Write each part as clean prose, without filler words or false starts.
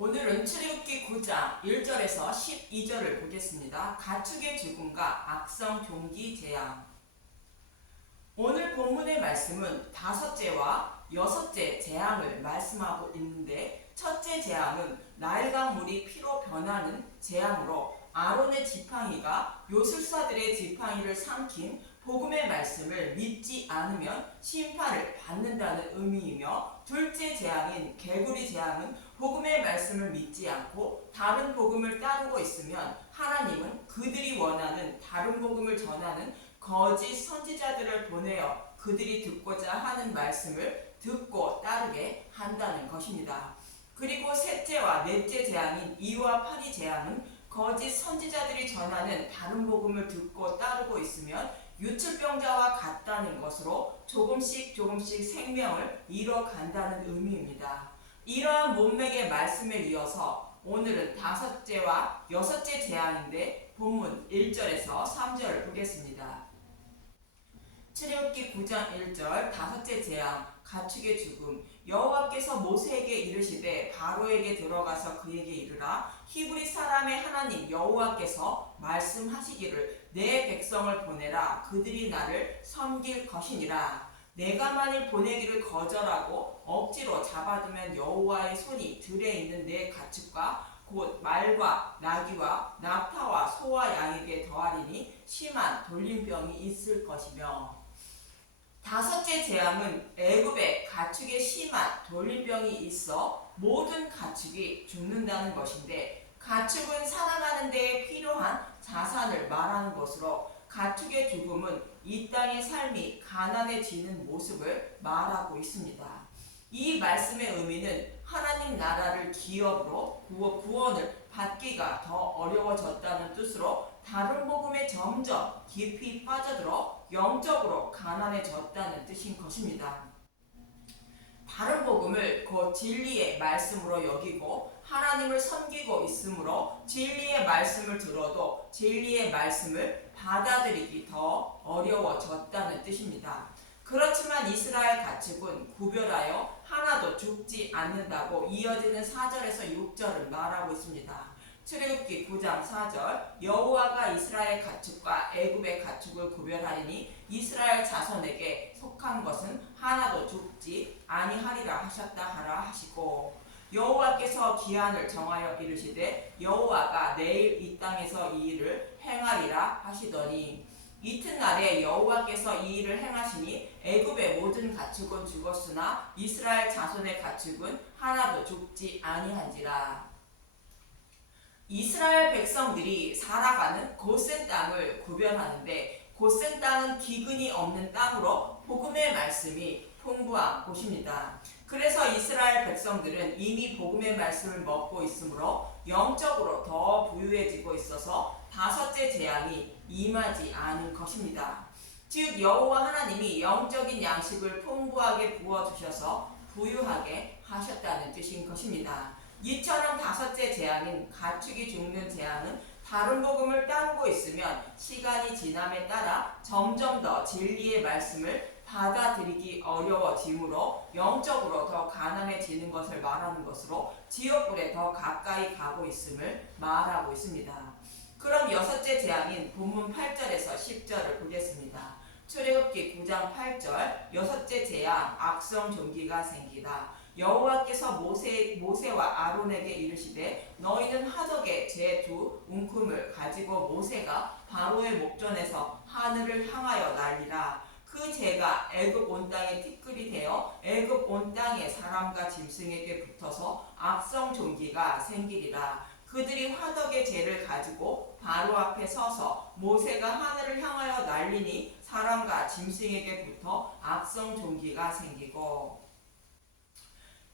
오늘은 출애굽기 9장 1절에서 12절을 보겠습니다. 가축의 죽음과 악성 종기 재앙. 오늘 본문의 말씀은 다섯째와 여섯째 재앙을 말씀하고 있는데, 첫째 재앙은 나일강 물이 피로 변하는 재앙으로 아론의 지팡이가 요술사들의 지팡이를 삼킨 복음의 말씀을 믿지 않으면 심판을 받는다는 의미이며, 둘째 재앙인 개구리 재앙은 복음의 말씀을 믿지 않고 다른 복음을 따르고 있으면 하나님은 그들이 원하는 다른 복음을 전하는 거짓 선지자들을 보내어 그들이 듣고자 하는 말씀을 듣고 따르게 한다는 것입니다. 그리고 셋째와 넷째 재앙인 이와 파리 재앙은 거짓 선지자들이 전하는 다른 복음을 듣고 따르고 있으면 유출병자와 같다는 것으로 조금씩 생명을 잃어간다는 의미입니다. 이러한 문맥의 말씀에 이어서 오늘은 다섯째와 여섯째 재앙인데, 본문 1절에서 3절을 보겠습니다. 출애굽기 9장 1절 다섯째 재앙 가축의 죽음. 여호와께서 모세에게 이르시되 바로에게 들어가서 그에게 이르라. 히브리 사람의 하나님 여호와께서 말씀하시기를 내 백성을 보내라. 그들이 나를 섬길 것이니라. 내가 만일 보내기를 거절하고 억지로 잡아두면 여호와의 손이 들에 있는 내 가축과 곧 말과 나귀와 낙타와 소와 양에게 더하리니 심한 돌림병이 있을 것이며. 다섯째 재앙은 애굽에 가축에 심한 돌림병이 있어 모든 가축이 죽는다는 것인데, 가축은 살아가는 데에 필요한 자산을 말하는 것으로 가축의 죽음은 이 땅의 삶이 가난해지는 모습을 말하고 있습니다. 이 말씀의 의미는 하나님 나라를 기업으로 구원을 받기가 더 어려워졌다는 뜻으로 다른 복음에 점점 깊이 빠져들어 영적으로 가난해졌다는 뜻인 것입니다. 다른 복음을 곧 진리의 말씀으로 여기고 하나님을 섬기고 있으므로 진리의 말씀을 들어도 진리의 말씀을 받아들이기 더 어려워졌다는 뜻입니다. 그렇지만 이스라엘 가축은 구별하여 하나도 죽지 않는다고 이어지는 4절에서 6절을 말하고 있습니다. 출애굽기 9장 4절 여호와가 이스라엘 가축과 애굽의 가축을 구별하리니 이스라엘 자손에게 속한 것은 하나도 죽지 아니하리라 하셨다 하라 하시고, 여호와께서 기한을 정하여 이르시되 여호와가 내일 이 땅에서 이 일을 행하리라 하시더니, 이튿날에 여호와께서 이 일을 행하시니 애굽의 모든 가축은 죽었으나 이스라엘 자손의 가축은 하나도 죽지 아니한지라. 이스라엘 백성들이 살아가는 고센 땅을 구별하는데, 고센 땅은 기근이 없는 땅으로 복음의 말씀이 풍부한 곳입니다. 그래서 이스라엘 백성들은 이미 복음의 말씀을 먹고 있으므로 영적으로 더 부유해지고 있어서 다섯째 재앙이 임하지 않은 것입니다. 즉 여호와 하나님이 영적인 양식을 풍부하게 부어주셔서 부유하게 하셨다는 뜻인 것입니다. 이처럼 다섯째 재앙인 가축이 죽는 재앙은 다른 복음을 따르고 있으면 시간이 지남에 따라 점점 더 진리의 말씀을 받아들이기 어려워지므로 영적으로 더 가난해지는 것을 말하는 것으로 지옥불에 더 가까이 가고 있음을 말하고 있습니다. 그럼 여섯째 재앙인 본문 8절에서 10절을 보겠습니다. 출애굽기 9장 8절 여섯째 재앙 악성 종기가 생기다. 여호와께서 모세와 아론에게 이르시되 너희는 화덕에 제 두 웅큼을 가지고 모세가 바로의 목전에서 하늘을 향하여 날리라. 그 재가 애굽 온 땅에 티끌이 되어 애굽 온 땅의 사람과 짐승에게 붙어서 악성 종기가 생기리라. 그들이 화덕의 재를 가지고 바로 앞에 서서 모세가 하늘을 향하여 날리니 사람과 짐승에게 붙어 악성 종기가 생기고.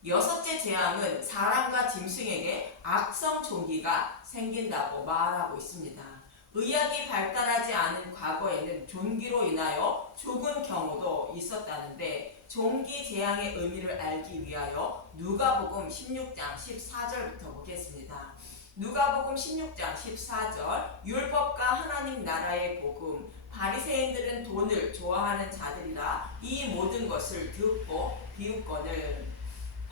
여섯째 재앙은 사람과 짐승에게 악성 종기가 생긴다고 말하고 있습니다. 의학이 발달하지 않은 과거에는 종기로 인하여 죽은 경우도 있었다는데, 종기 재앙의 의미를 알기 위하여 누가복음 16장 14절부터 보겠습니다. 누가복음 16장 14절 율법과 하나님 나라의 복음, 바리새인들은 돈을 좋아하는 자들이라 이 모든 것을 듣고 비웃거늘.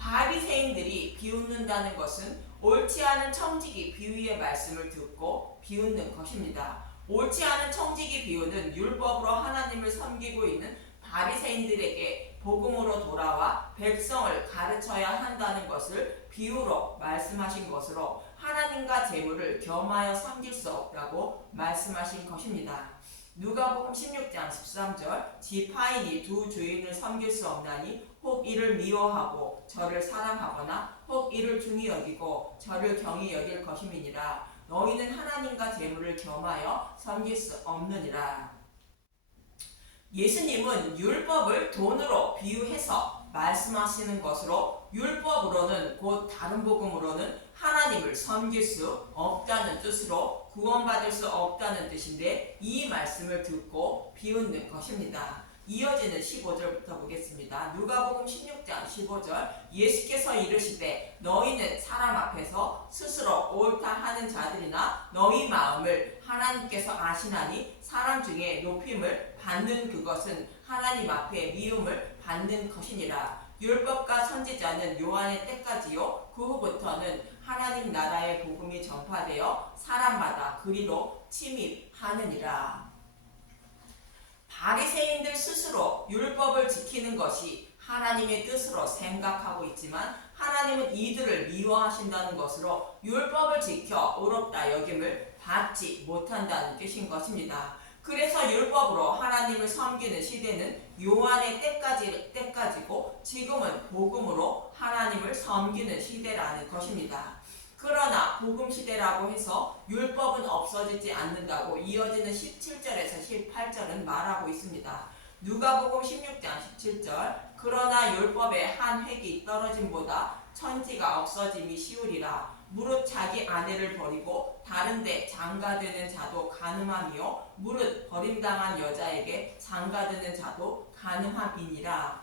바리새인들이 비웃는다는 것은 옳지 않은 청지기 비유의 말씀을 듣고 비웃는 것입니다. 옳지 않은 청지기 비유는 율법으로 하나님을 섬기고 있는 바리새인들에게 복음으로 돌아와 백성을 가르쳐야 한다는 것을 비유로 말씀하신 것으로 하나님과 재물을 겸하여 섬길 수 없다고 말씀하신 것입니다. 누가복음 16장 13절 지파인이 두 주인을 섬길 수 없나니 혹 이를 미워하고 저를 사랑하거나 혹 이를 중히 여기고 저를 경히 여길 것임이니라. 너희는 하나님과 재물을 겸하여 섬길 수 없느니라. 예수님은 율법을 돈으로 비유해서 말씀하시는 것으로 율법으로는 곧 다른 복음으로는 하나님을 섬길 수 없다는 뜻으로 구원받을 수 없다는 뜻인데 이 말씀을 듣고 비웃는 것입니다. 이어지는 15절부터 보겠습니다. 누가복음 16장 15절 예수께서 이르시되 너희는 사람 앞에서 스스로 옳다 하는 자들이나 너희 마음을 하나님께서 아시나니 사람 중에 높임을 받는 그것은 하나님 앞에 미움을 받는 것이니라. 율법과 선지자는 요한의 때까지요 그 후부터는 하나님 나라의 복음이 전파되어 사람마다 그리로 침입하느니라. 바리새인들 스스로 율법을 지키는 것이 하나님의 뜻으로 생각하고 있지만 하나님은 이들을 미워하신다는 것으로 율법을 지켜 의롭다 여김을 받지 못한다는 뜻인 것입니다. 그래서 율법으로 하나님을 섬기는 시대는 요한의 때까지고 지금은 복음으로 하나님을 섬기는 시대라는 것입니다. 그러나 복음 시대라고 해서 율법은 없어지지 않는다고 이어지는 17절에서 18절은 말하고 있습니다. 누가복음 16장 17절 그러나 율법의 한 획이 떨어짐보다 천지가 없어짐이 쉬우리라. 무릇 자기 아내를 버리고 다른데 장가드는 자도 간음함이요 무릇 버림당한 여자에게 장가드는 자도 간음함이니라.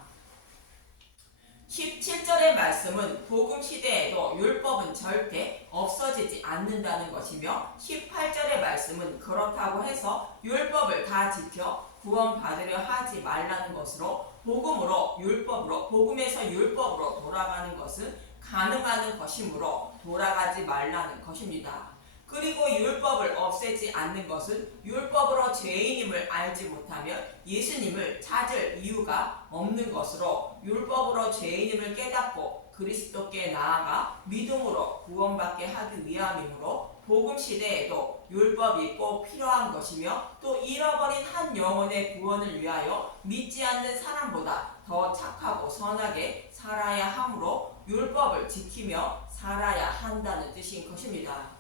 17절의 말씀은 복음 시대에도 율법은 절대 없어지지 않는다는 것이며 18절의 말씀은 그렇다고 해서 율법을 다 지켜 구원받으려 하지 말라는 것으로 복음에서 율법으로 돌아가는 것은 간음하는 것이므로 돌아가지 말라는 것입니다. 그리고 율법을 없애지 않는 것은 율법으로 죄인임을 알지 못하면 예수님을 찾을 이유가 없는 것으로 율법으로 죄인임을 깨닫고 그리스도께 나아가 믿음으로 구원받게 하기 위함이므로 복음 시대에도 율법이 꼭 필요한 것이며 또 잃어버린 한 영혼의 구원을 위하여 믿지 않는 사람보다 더 착하고 선하게 살아야 하므로 율법을 지키며 살아야 한다는 뜻인 것입니다.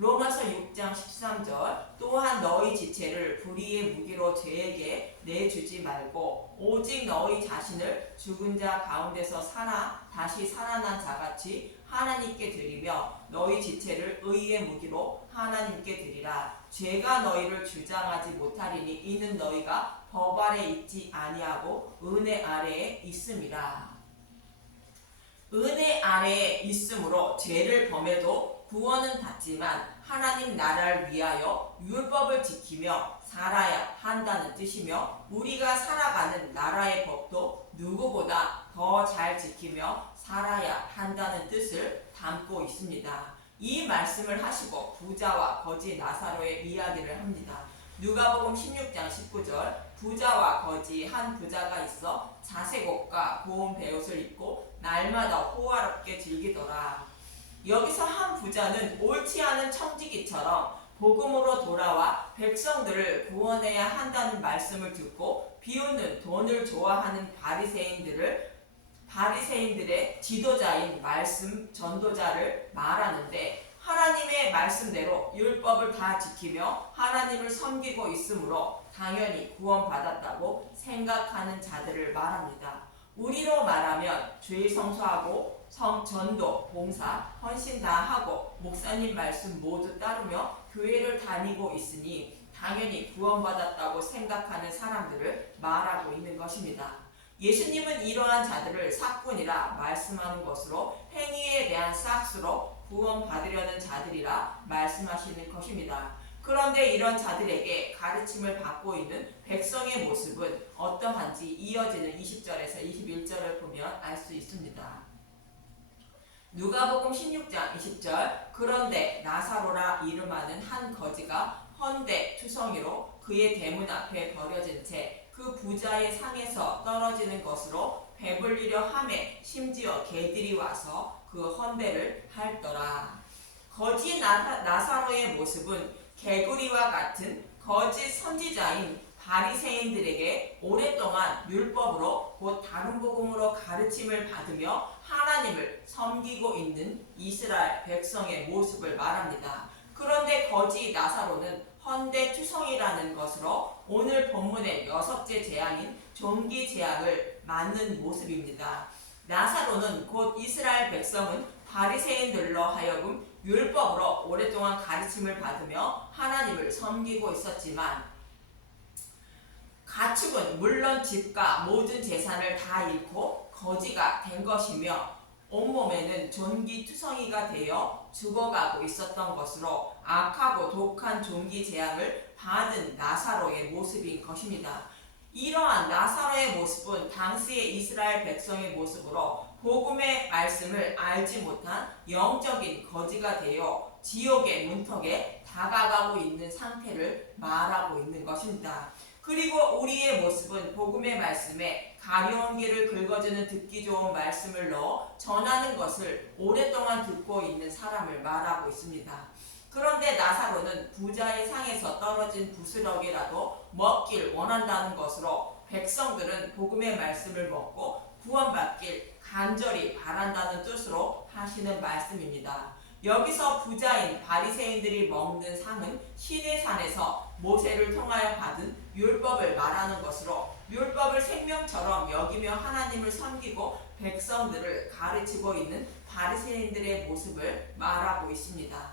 로마서 6장 13절 또한 너희 지체를 불의의 무기로 죄에게 내주지 말고 오직 너희 자신을 죽은 자 가운데서 살아 다시 살아난 자같이 하나님께 드리며 너희 지체를 의의 무기로 하나님께 드리라. 죄가 너희를 주장하지 못하리니 이는 너희가 법 아래 있지 아니하고 은혜 아래에 있음이라. 은혜 아래에 있으므로 죄를 범해도 구원은 받지만 하나님 나라를 위하여 율법을 지키며 살아야 한다는 뜻이며 우리가 살아가는 나라의 법도 누구보다 더 잘 지키며 살아야 한다는 뜻을 담고 있습니다. 이 말씀을 하시고 부자와 거지 나사로의 이야기를 합니다. 누가복음 16장 19절 부자와 거지 한 부자가 있어 자색 옷과 고운 베옷을 입고 날마다 호화롭게 즐기더라. 여기서 한 부자는 옳지 않은 청지기처럼 복음으로 돌아와 백성들을 구원해야 한다는 말씀을 듣고 비웃는 돈을 좋아하는 바리새인들의 지도자인 말씀 전도자를 말하는데 하나님의 말씀대로 율법을 다 지키며 하나님을 섬기고 있으므로 당연히 구원받았다고 생각하는 자들을 말합니다. 우리로 말하면 죄 성수하고 전도, 봉사, 헌신 다 하고 목사님 말씀 모두 따르며 교회를 다니고 있으니 당연히 구원받았다고 생각하는 사람들을 말하고 있는 것입니다. 예수님은 이러한 자들을 삭군이라 말씀하는 것으로 행위에 대한 싹수로 구원받으려는 자들이라 말씀하시는 것입니다. 그런데 이런 자들에게 가르침을 받고 있는 백성의 모습은 어떠한지 이어지는 20절에서 21절을 보면 알 수 있습니다. 누가복음 16장 20절 그런데 나사로라 이름하는 한 거지가 헌데 투성이로 그의 대문 앞에 버려진 채 그 부자의 상에서 떨어지는 것으로 배불리려 하매 심지어 개들이 와서 그 헌데를 핥더라. 거지 나사로의 모습은 개구리와 같은 거짓 선지자인 바리새인들에게 오랫동안 율법으로 곧 다른 복음으로 가르침을 받으며 하나님을 섬기고 있는 이스라엘 백성의 모습을 말합니다. 그런데 거지 나사로는 헌데투성이라는 것으로 오늘 본문의 6째 재앙인 종기 재앙을 맞는 모습입니다. 나사로는 곧 이스라엘 백성은 바리새인들로 하여금 율법으로 오랫동안 가르침을 받으며 하나님을 섬기고 있었지만 가축은 물론 집과 모든 재산을 다 잃고 거지가 된 것이며 온몸에는 종기투성이가 되어 죽어가고 있었던 것으로 악하고 독한 종기 재앙을 받은 나사로의 모습인 것입니다. 이러한 나사로의 모습은 당시의 이스라엘 백성의 모습으로 복음의 말씀을 알지 못한 영적인 거지가 되어 지옥의 문턱에 다가가고 있는 상태를 말하고 있는 것입니다. 그리고 우리의 모습은 복음의 말씀에 가려운 길을 긁어주는 듣기 좋은 말씀을 넣어 전하는 것을 오랫동안 듣고 있는 사람을 말하고 있습니다. 그런데 나사로는 부자의 상에서 떨어진 부스러기라도 먹길 원한다는 것으로 백성들은 복음의 말씀을 먹고 구원받길 간절히 바란다는 뜻으로 하시는 말씀입니다. 여기서 부자인 바리새인들이 먹는 상은 시내 산에서 모세를 통하여 받은 율법을 말하는 것으로 율법을 생명처럼 여기며 하나님을 섬기고 백성들을 가르치고 있는 바리새인들의 모습을 말하고 있습니다.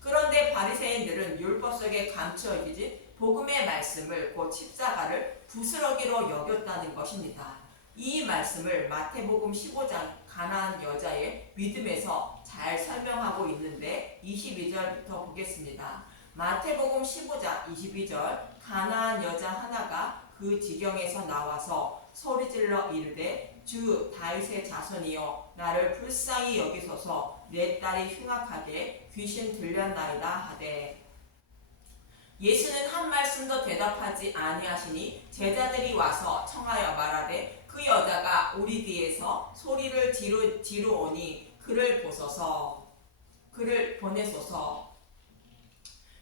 그런데 바리새인들은 율법 속에 감추어지지 복음의 말씀을 곧 십자가를 부스러기로 여겼다는 것입니다. 이 말씀을 마태복음 15장 가나안 여자의 믿음에서 잘 설명하고 있는데 22절부터 보겠습니다. 마태복음 15장 22절 가나안 여자 하나가 그 지경에서 나와서 소리질러 이르되 주 다윗의 자손이여 나를 불쌍히 여기소서 내 딸이 흉악하게 귀신 들렸나이다 하되 예수는 한 말씀도 대답하지 아니하시니 제자들이 와서 청하여 말하되 그 여자가 우리 뒤에서 소리를 지르오니 그를 보내소서.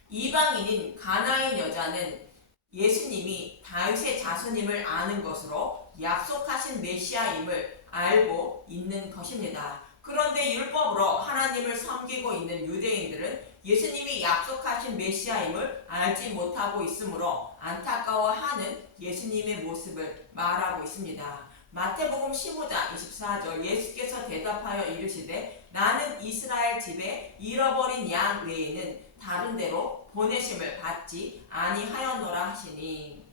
이방인인 가나안 여자는 예수님이 다윗의 자손임을 아는 것으로 약속하신 메시아임을 알고 있는 것입니다. 그런데 율법으로 하나님을 섬기고 있는 유대인들은 예수님이 약속하신 메시아임을 알지 못하고 있으므로 안타까워하는 예수님의 모습을 말하고 있습니다. 마태복음 15장 24절 예수께서 대답하여 이르시되 나는 이스라엘 집에 잃어버린 양 외에는 다른 데로 보내심을 받지 아니하였노라 하시니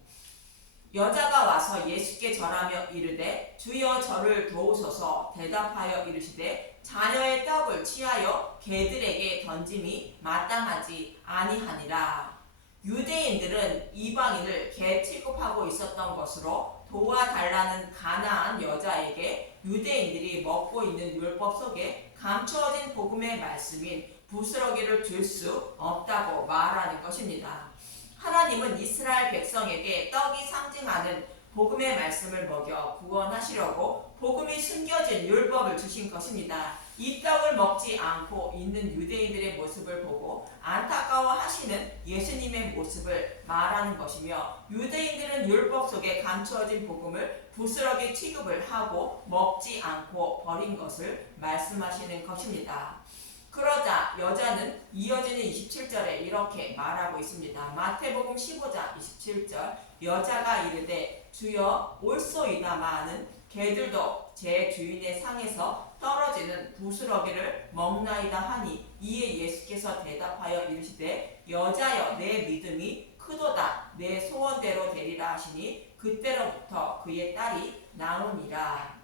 여자가 와서 예수께 절하며 이르되 주여 저를 도우소서 대답하여 이르시되 자녀의 떡을 취하여 개들에게 던짐이 마땅하지 아니하니라. 유대인들은 이방인을 개 취급하고 있었던 것으로 도와달라는 가나안 여자에게 유대인들이 먹고 있는 율법 속에 감추어진 복음의 말씀인 부스러기를 줄 수 없다고 말하는 것입니다. 하나님은 이스라엘 백성에게 떡이 상징하는 복음의 말씀을 먹여 구원하시려고 복음이 숨겨진 율법을 주신 것입니다. 이 떡을 먹지 않고 있는 유대인들의 모습을 보고 안타까워하시는 예수님의 모습을 말하는 것이며 유대인들은 율법 속에 감추어진 복음을 부스러기 취급을 하고 먹지 않고 버린 것을 말씀하시는 것입니다. 그러자 여자는 이어지는 27절에 이렇게 말하고 있습니다. 마태복음 15장 27절 여자가 이르되 주여 올소이다마는 개들도 제 주인의 상에서 떨어지는 부스러기를 먹나이다 하니 이에 예수께서 대답하여 이르시되 여자여 내 믿음이 크도다 내 소원대로 되리라 하시니 그때로부터 그의 딸이 나으니라.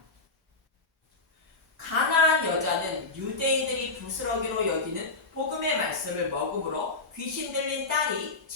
가나안 여자는 유대인들이 부스러기로 여기는 복음의 말씀을 먹음으로 귀신 들린 딸이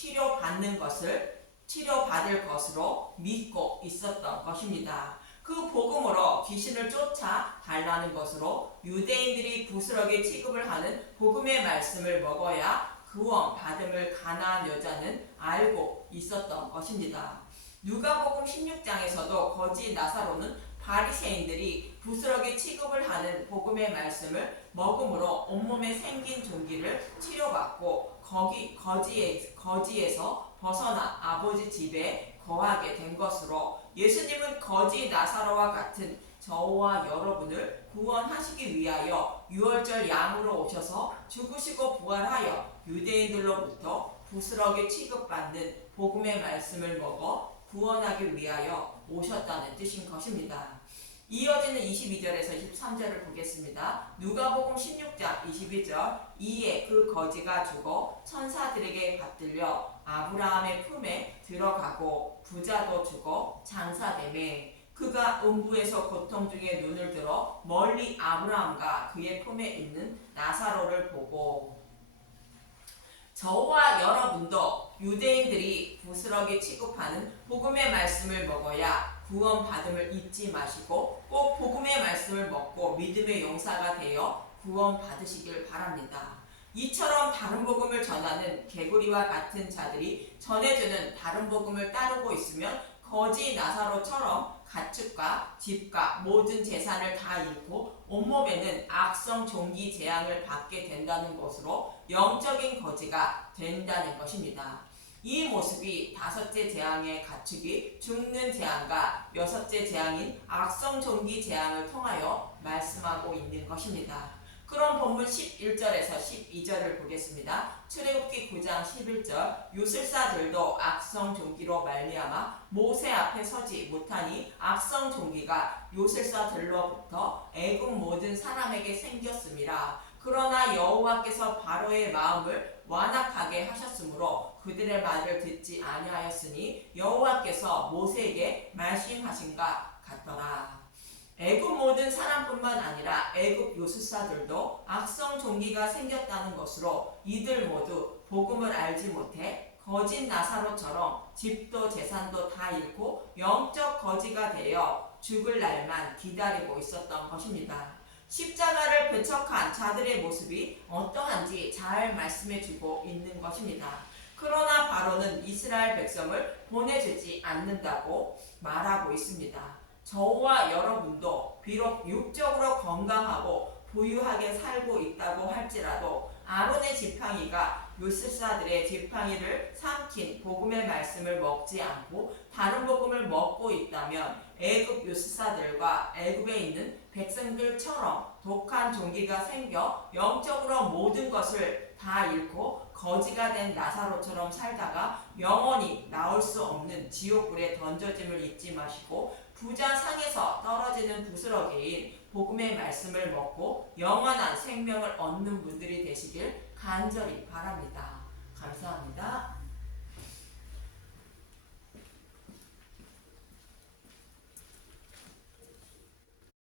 치료받을 것으로 믿고 있었던 것입니다. 그 복음으로 귀신을 쫓아 달라는 것으로 유대인들이 부스러기 취급을 하는 복음의 말씀을 먹어야 구원 받음을 가나안 여자는 알고 있었던 것입니다. 누가복음 16장에서도 거지 나사로는 바리새인들이 부스러기 취급을 하는 복음의 말씀을 먹음으로 온몸에 생긴 종기를 치료받고 거지에서 벗어나 아버지 집에 거하게 된 것으로 예수님은 거지 나사로와 같은 저와 여러분을 구원하시기 위하여 유월절 양으로 오셔서 죽으시고 부활하여 유대인들로부터 부스러기 취급받는 복음의 말씀을 먹어 구원하기 위하여 오셨다는 뜻인 것입니다. 이어지는 22절에서 23절을 보겠습니다. 누가복음 16장 22절 이에 그 거지가 죽어 천사들에게 받들려 아브라함의 품에 들어가고 부자도 죽어 장사되매 그가 음부에서 고통 중에 눈을 들어 멀리 아브라함과 그의 품에 있는 나사로를 보고 저와 여러분도 유대인들이 부스러기 취급하는 복음의 말씀을 먹어야 구원 받음을 잊지 마시고 꼭 복음의 말씀을 먹고 믿음의 용사가 되어 구원 받으시길 바랍니다. 이처럼 다른 복음을 전하는 개구리와 같은 자들이 전해주는 다른 복음을 따르고 있으면 거지 나사로처럼 가축과 집과 모든 재산을 다 잃고 온몸에는 악성 종기 재앙을 받게 된다는 것으로 영적인 거지가 된다는 것입니다. 이 모습이 다섯째 재앙의 가축이 죽는 재앙과 여섯째 재앙인 악성 종기 재앙을 통하여 말씀하고 있는 것입니다. 그럼 본문 11절에서 12절을 보겠습니다. 출애굽기 9장 11절 요술사들도 악성 종기로 말미암아 모세 앞에 서지 못하니 악성 종기가 요술사들로부터 애국 모든 사람에게 생겼음이라. 그러나 여호와께서 바로의 마음을 완악하게 하셨으므로 그들의 말을 듣지 아니하였으니 여호와께서 모세에게 말씀하신가 같더라. 애굽 모든 사람뿐만 아니라 애굽 요술사들도 악성 종기가 생겼다는 것으로 이들 모두 복음을 알지 못해 거짓 나사로처럼 집도 재산도 다 잃고 영적 거지가 되어 죽을 날만 기다리고 있었던 것입니다. 십자가를 배척한 자들의 모습이 어떠한지 잘 말씀해주고 있는 것입니다. 그러나 바로는 이스라엘 백성을 보내주지 않는다고 말하고 있습니다. 저와 여러분도 비록 육적으로 건강하고 부유하게 살고 있다고 할지라도 아론의 지팡이가 요술사들의 지팡이를 삼킨 복음의 말씀을 먹지 않고 다른 복음을 먹고 있다면 애굽 요술사들과 애굽에 있는 백성들처럼 독한 종기가 생겨 영적으로 모든 것을 다 잃고 거지가 된 나사로처럼 살다가 영원히 나올 수 없는 지옥불에 던져짐을 잊지 마시고 부자 상에서 떨어지는 부스러기인 복음의 말씀을 먹고 영원한 생명을 얻는 분들이 되시길 간절히 바랍니다. 감사합니다.